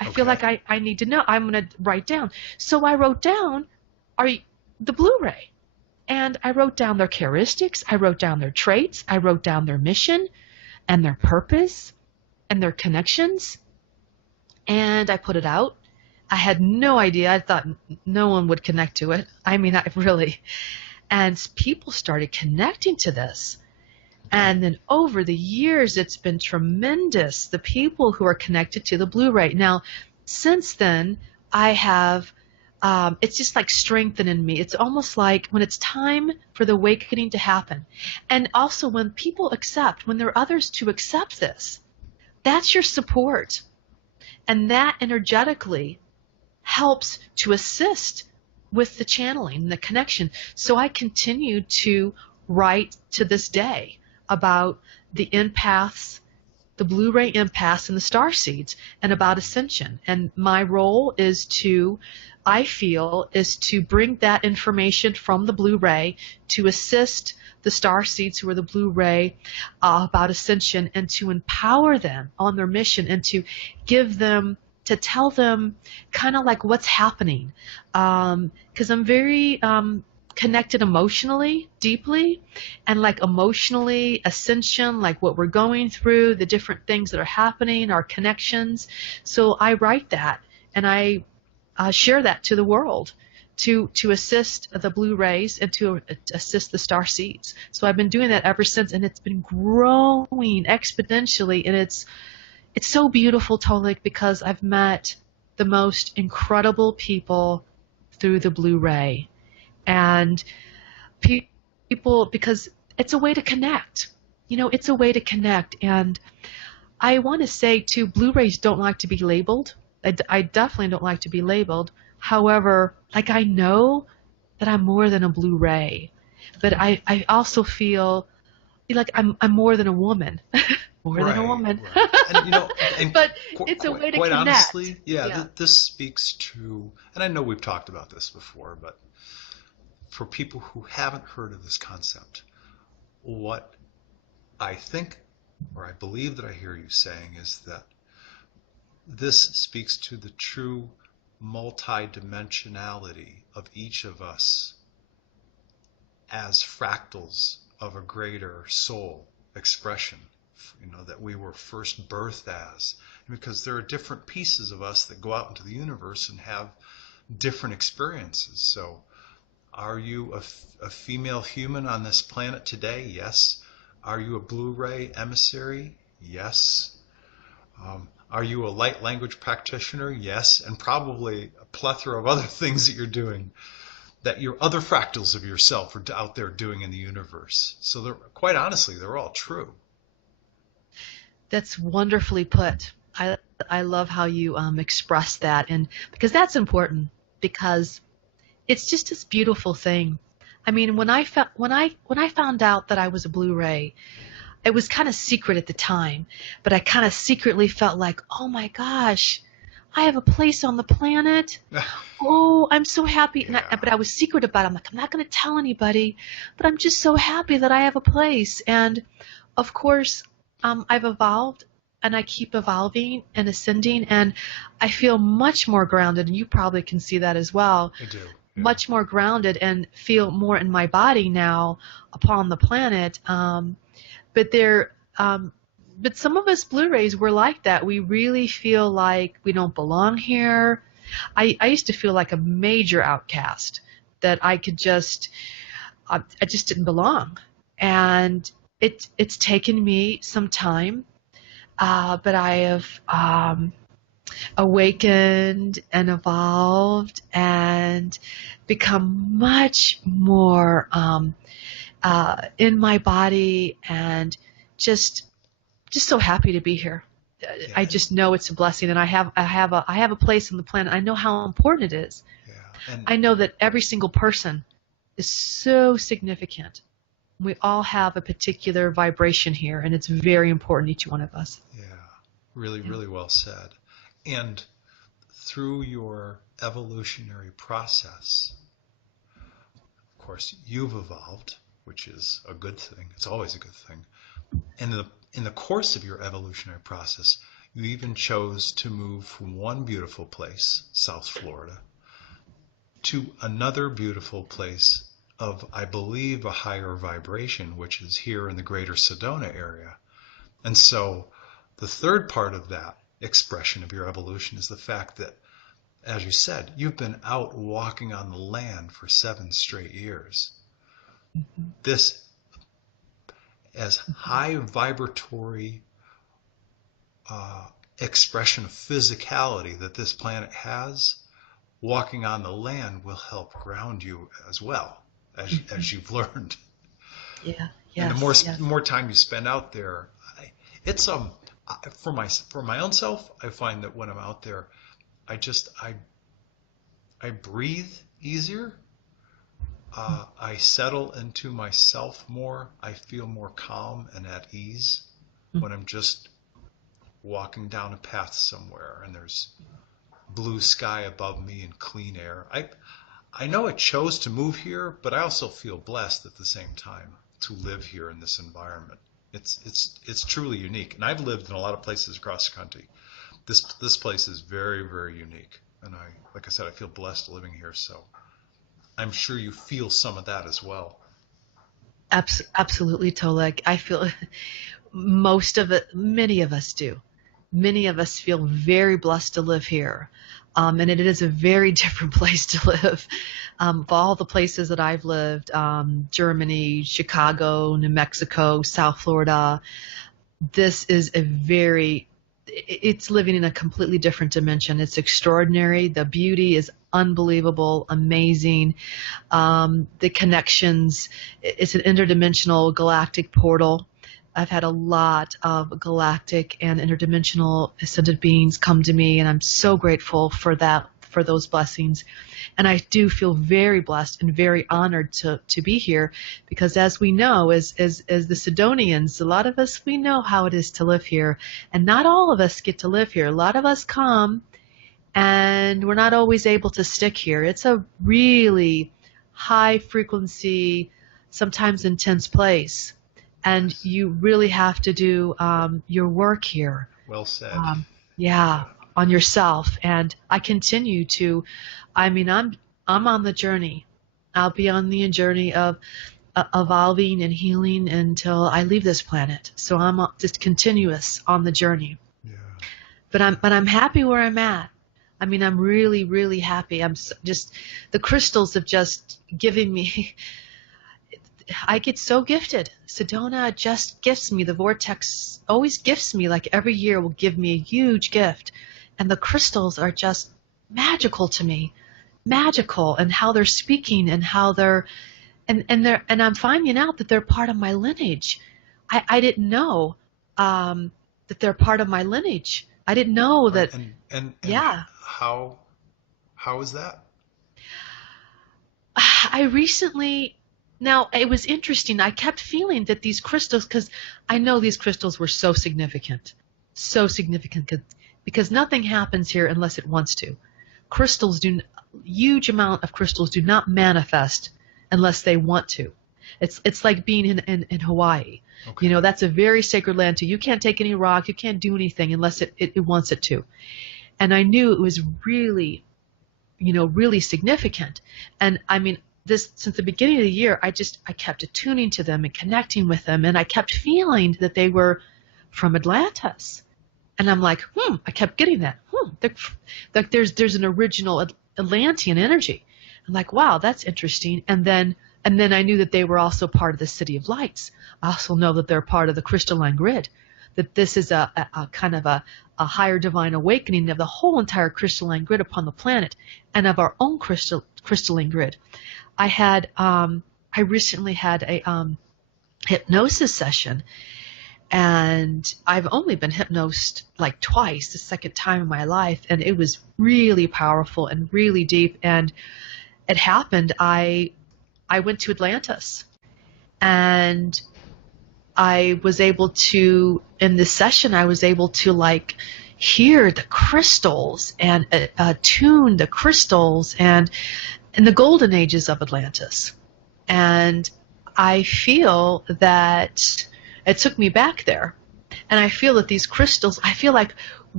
I feel like I need to know. I'm going to write down. So I wrote down the Blu-ray. And I wrote down their characteristics. I wrote down their traits. I wrote down their mission and their purpose and their connections. And I put it out. I had no idea. I thought no one would connect to it. I mean, and people started connecting to this. And then over the years, it's been tremendous, the people who are connected to the Blu-ray. Now, since then, I have, it's just like strengthening me. It's almost like when it's time for the awakening to happen. And also when people accept, when there are others to accept this, that's your support. And that energetically helps to assist with the channeling, the connection. So I continue to write to this day about the empaths, the Blu-ray empaths and the starseeds, and about ascension. And my role is to bring that information from the Blu-ray to assist the starseeds who are the Blu-ray about ascension, and to empower them on their mission, and to tell them kind of like what's happening. Because I'm very connected emotionally, deeply, and like emotionally, ascension, like what we're going through, the different things that are happening, our connections. So I write that, and I share that to the world to assist the Blu-rays and to assist the starseeds. So I've been doing that ever since, and it's been growing exponentially, and it's so beautiful, Tolec, because I've met the most incredible people through the Blu-ray. And people, because it's a way to connect. It's a way to connect. And I want to say, too, Blu-rays don't like to be labeled. I definitely don't like to be labeled. However, like, I know that I'm more than a Blu-ray. But I also feel like I'm more than a woman. More than a woman. Right. And, but it's a way to quite connect. Honestly, this speaks to, and I know we've talked about this before, but for people who haven't heard of this concept, what I think, or I believe that I hear you saying, is that this speaks to the true multidimensionality of each of us as fractals of a greater soul expression, that we were first birthed as. Because there are different pieces of us that go out into the universe and have different experiences. So are you a female human on this planet today? Yes. Are you a Blu-ray emissary? Yes. Are you a light language practitioner? Yes. And probably a plethora of other things that you're doing, that your other fractals of yourself are out there doing in the universe. So quite honestly, they're all true. That's wonderfully put. I love how you express that, and because that's important, because it's just this beautiful thing. I mean, when I found out that I was a Blu-ray, it was kind of secret at the time, but I kind of secretly felt like, oh my gosh, I have a place on the planet. Oh, I'm so happy. But I was secret about it. I'm like, I'm not going to tell anybody, but I'm just so happy that I have a place. And of course, I've evolved, and I keep evolving and ascending, and I feel much more grounded, and you probably can see that as well. I do. Yeah. Much more grounded and feel more in my body now upon the planet. But some of us Blu-rays were like that. We really feel like we don't belong here. I used to feel like a major outcast, that I just didn't belong. And it's taken me some time, but I have awakened and evolved and become much more in my body, and just so happy to be here. Yeah. I just know it's a blessing, and I have a place on the planet. I know how important it is. Yeah. And I know that every single person is so significant. We all have a particular vibration here, and it's very important, each one of us. yeah, really well said. And through your evolutionary process, of course, you've evolved, which is a good thing. It's always a good thing. And in the course of your evolutionary process, you even chose to move from one beautiful place, South Florida, to another beautiful place of, I believe, a higher vibration, which is here in the greater Sedona area. And so the third part of that expression of your evolution is the fact that, as you said, you've been out walking on the land for 7 straight years. Mm-hmm. This, as high vibratory expression of physicality that this planet has, walking on the land will help ground you as well, as you've learned. Yeah. And the Yes. more time you spend out there, it's for my own self, I find that when I'm out there, I breathe easier. I settle into myself more. I feel more calm and at ease when I'm just walking down a path somewhere and there's blue sky above me and clean air. I know I chose to move here, but I also feel blessed at the same time to live here in this environment. It's truly unique, and I've lived in a lot of places across the country. This place is very, very unique, and like I said, I feel blessed living here. So I'm sure you feel some of that as well. Absolutely, Tolec. I feel most of it, many of us do. Many of us feel very blessed to live here. And it is a very different place to live. Of all the places that I've lived, Germany, Chicago, New Mexico, South Florida, this is it's living in a completely different dimension. It's extraordinary. The beauty is unbelievable, amazing. The connections, it's an interdimensional galactic portal. I've had a lot of galactic and interdimensional ascended beings come to me, and I'm so grateful for those blessings. And I do feel very blessed and very honored to be here, because as we know, as the Sedonians, a lot of us, we know how it is to live here, and not all of us get to live here. A lot of us come, and we're not always able to stick here. It's a really high frequency, sometimes intense place. And you really have to do your work here. Well said. On yourself. And I continue to. I'm on the journey. I'll be on the journey of evolving and healing until I leave this planet. So I'm just continuous on the journey. Yeah. But I'm happy where I'm at. I'm really, really happy. The crystals have just given me. I get so gifted. Sedona just gifts me. The Vortex always gifts me, like every year will give me a huge gift. And the crystals are just magical to me. Magical, and how they're speaking, and how and I'm finding out that they're part of my lineage. I didn't know that they're part of my lineage. I didn't know that. And yeah. How is that? Now, it was interesting. I kept feeling that these crystals, because I know these crystals were so significant, because nothing happens here unless it wants to. Huge amount of crystals do not manifest unless they want to. It's like being in Hawaii. Okay. That's a very sacred land too. You can't take any rock, you can't do anything unless it wants it to. And I knew it was really, really significant. And since the beginning of the year, I kept attuning to them and connecting with them, and I kept feeling that they were from Atlantis. And I'm like, I kept getting that. Like there's an original Atlantean energy. I'm like, wow, that's interesting. And then I knew that they were also part of the City of Lights. I also know that they're part of the crystalline grid. That this is a kind of a higher divine awakening of the whole entire crystalline grid upon the planet, and of our own crystalline grid. I had I recently had a hypnosis session, and I've only been hypnosed like twice, the second time in my life, and it was really powerful and really deep. And it happened. I went to Atlantis, and I was able to, in this session, I was able to like hear the crystals and tune the crystals and in the golden ages of Atlantis. And I feel that it took me back there. And I feel that these crystals, I feel like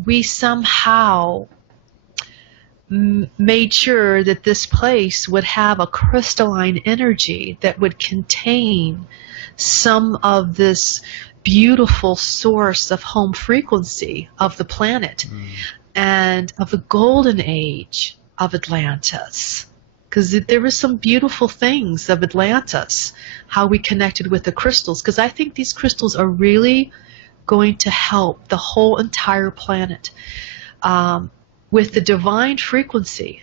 we somehow made sure that this place would have a crystalline energy that would contain some of this beautiful source of home frequency of the planet and of the golden age of Atlantis. Because there were some beautiful things of Atlantis, how we connected with the crystals. Because I think these crystals are really going to help the whole entire planet with the divine frequency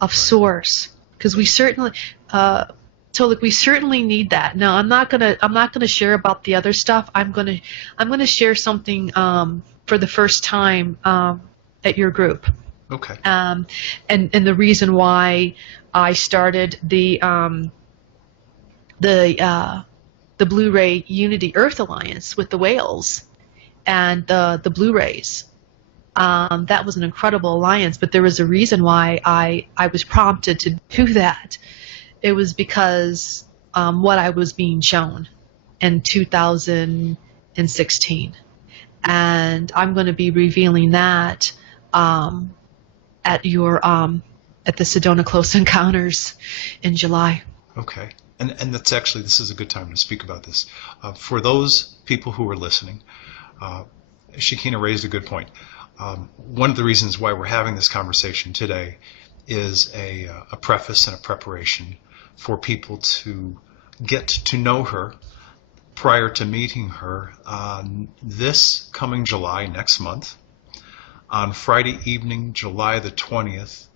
of source. Because we certainly, Tolec, we certainly need that. Now, I'm not gonna share about the other stuff. I'm gonna share something for the first time at your group. Okay. And the reason why I started the Blu-ray Unity Earth Alliance with the whales and the Blu-rays. That was an incredible alliance, but there was a reason why I was prompted to do that. It was because what I was being shown in 2016. And I'm going to be revealing that at the Sedona Close Encounters in July. Okay. And that's actually, this is a good time to speak about this. For those people who are listening, Shekina raised a good point. One of the reasons why we're having this conversation today is a preface and a preparation for people to get to know her prior to meeting her this coming July, next month, on Friday evening, July the 20th,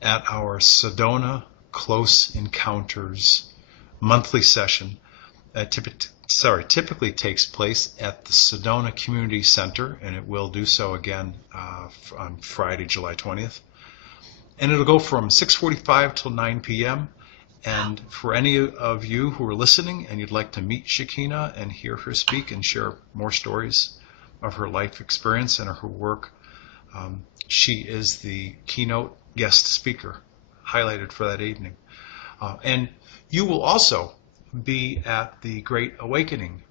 at our Sedona Close Encounters monthly session. Typically takes place at the Sedona Community Center, and it will do so again on Friday, July 20th. And it'll go from 6:45 till 9 p.m. And for any of you who are listening and you'd like to meet Shekina and hear her speak and share more stories of her life experience and her work, she is the keynote guest speaker highlighted for that evening. And you will also be at the Great Awakening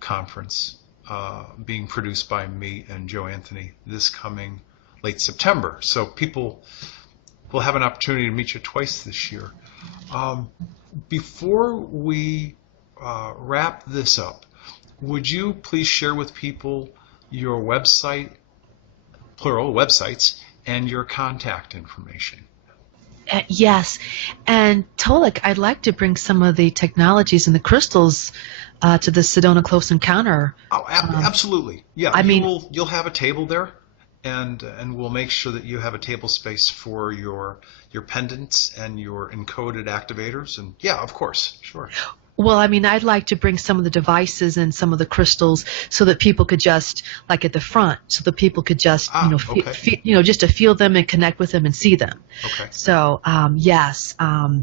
Conference being produced by me and Joe Anthony this coming late September. So people will have an opportunity to meet you twice this year. Before we wrap this up, would you please share with people your website, plural websites, and your contact information? Yes, and Tolec, I'd like to bring some of the technologies and the crystals to the Sedona Close Encounter. Oh, absolutely. Yeah, you'll have a table there, and we'll make sure that you have a table space for your pendants and your encoded activators. And yeah, of course, sure. Well, I'd like to bring some of the devices and some of the crystals so that people could just, like at the front, so that people could just, just to feel them and connect with them and see them. Okay. So, yes.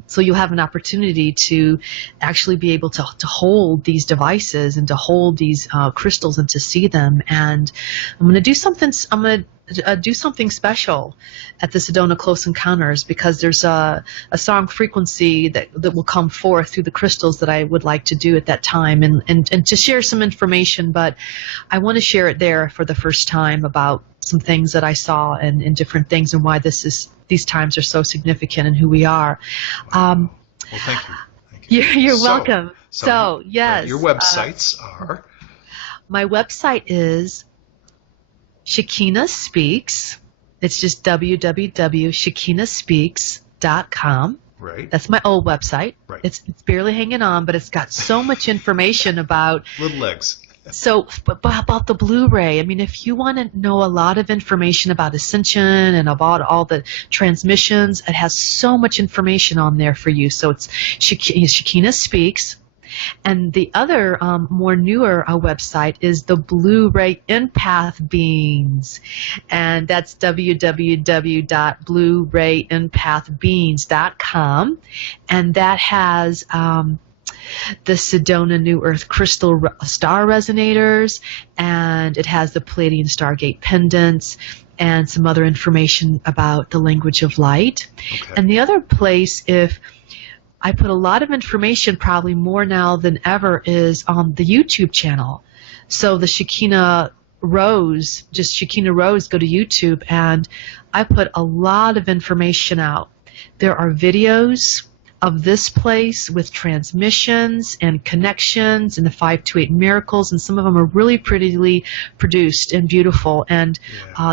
So you'll have an opportunity to actually be able to hold these devices and to hold these crystals and to see them. And I'm going to do something special at the Sedona Close Encounters, because there's a song frequency that will come forth through the crystals that I would like to do at that time and to share some information, but I want to share it there for the first time about some things that I saw and different things and why these times are so significant and who we are. Well, thank you. You're welcome. So yes. Your websites are? My website is Shekinah Speaks. It's just www.shekinahspeaks.com. Right. That's my old website. Right. It's barely hanging on, but it's got so much information about little legs. So about the Blu-ray, I mean, if you want to know a lot of information about Ascension and about all the transmissions, it has so much information on there for you. So it's Shekinah Speaks. And the other more newer website is the Blu-ray Empath Beans. And that's www.blu-rayempathbeans.com. And that has the Sedona New Earth Crystal Star Resonators, and it has the Pleiadian Stargate Pendants, and some other information about the language of light. Okay. And the other place, if I put a lot of information, probably more now than ever, is on the YouTube channel. So the Shekinah Rose, just Shekinah Rose, go to YouTube, and I put a lot of information out. There are videos of this place with transmissions and connections and the 528 miracles, and some of them are really prettily produced and beautiful, and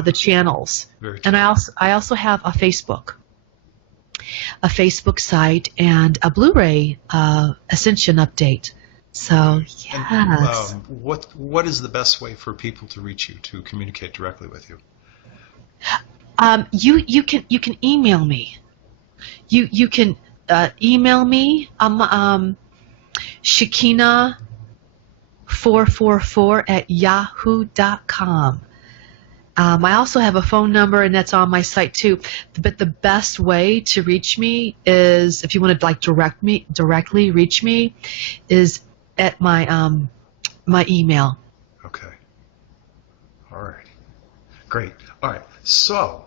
the channels. And I also have a Facebook site and a Blu-ray Ascension update. So yes. And, what is the best way for people to reach you, to communicate directly with you? You can email me. You can email me. Shekinah444@yahoo.com. I also have a phone number, and that's on my site too. But the best way to reach me is, if you want to directly reach me, is at my my email. Okay. All right. Great. All right. So,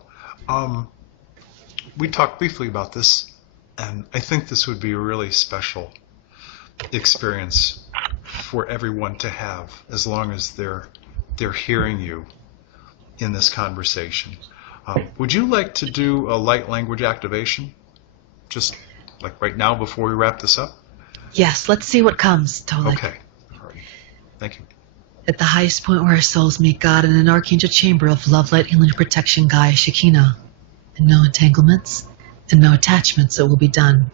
we talked briefly about this, and I think this would be a really special experience for everyone to have, as long as they're hearing you in this conversation. Would you like to do a light language activation, just like right now before we wrap this up? Yes, let's see what comes, Tolec. Okay. All right. Thank you. At the highest point where our souls meet God, in an archangel chamber of love, light, healing, protection, Gaia, Shekinah, and no entanglements and no attachments, it will be done.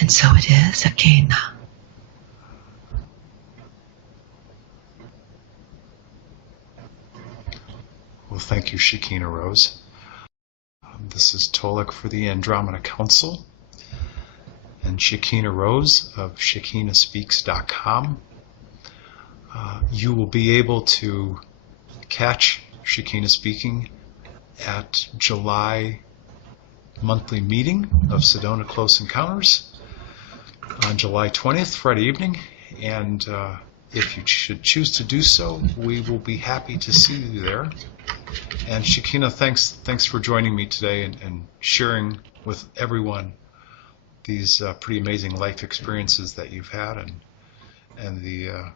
And so it is, Shekinah. Well, thank you, Shekinah Rose. This is Tolec for the Andromeda Council, and Shekinah Rose of ShekinahSpeaks.com. You will be able to catch Shekinah speaking at July monthly meeting of Sedona Close Encounters on July 20th, Friday evening, and if you should choose to do so, we will be happy to see you there. And Shekinah, thanks for joining me today and sharing with everyone these pretty amazing life experiences that you've had, and the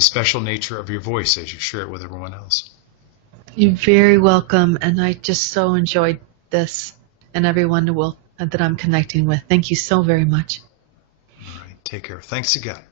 special nature of your voice as you share it with everyone else. You're very welcome, and I just so enjoyed this, and everyone that I'm connecting with. Thank you so very much. All right, take care. Thanks again.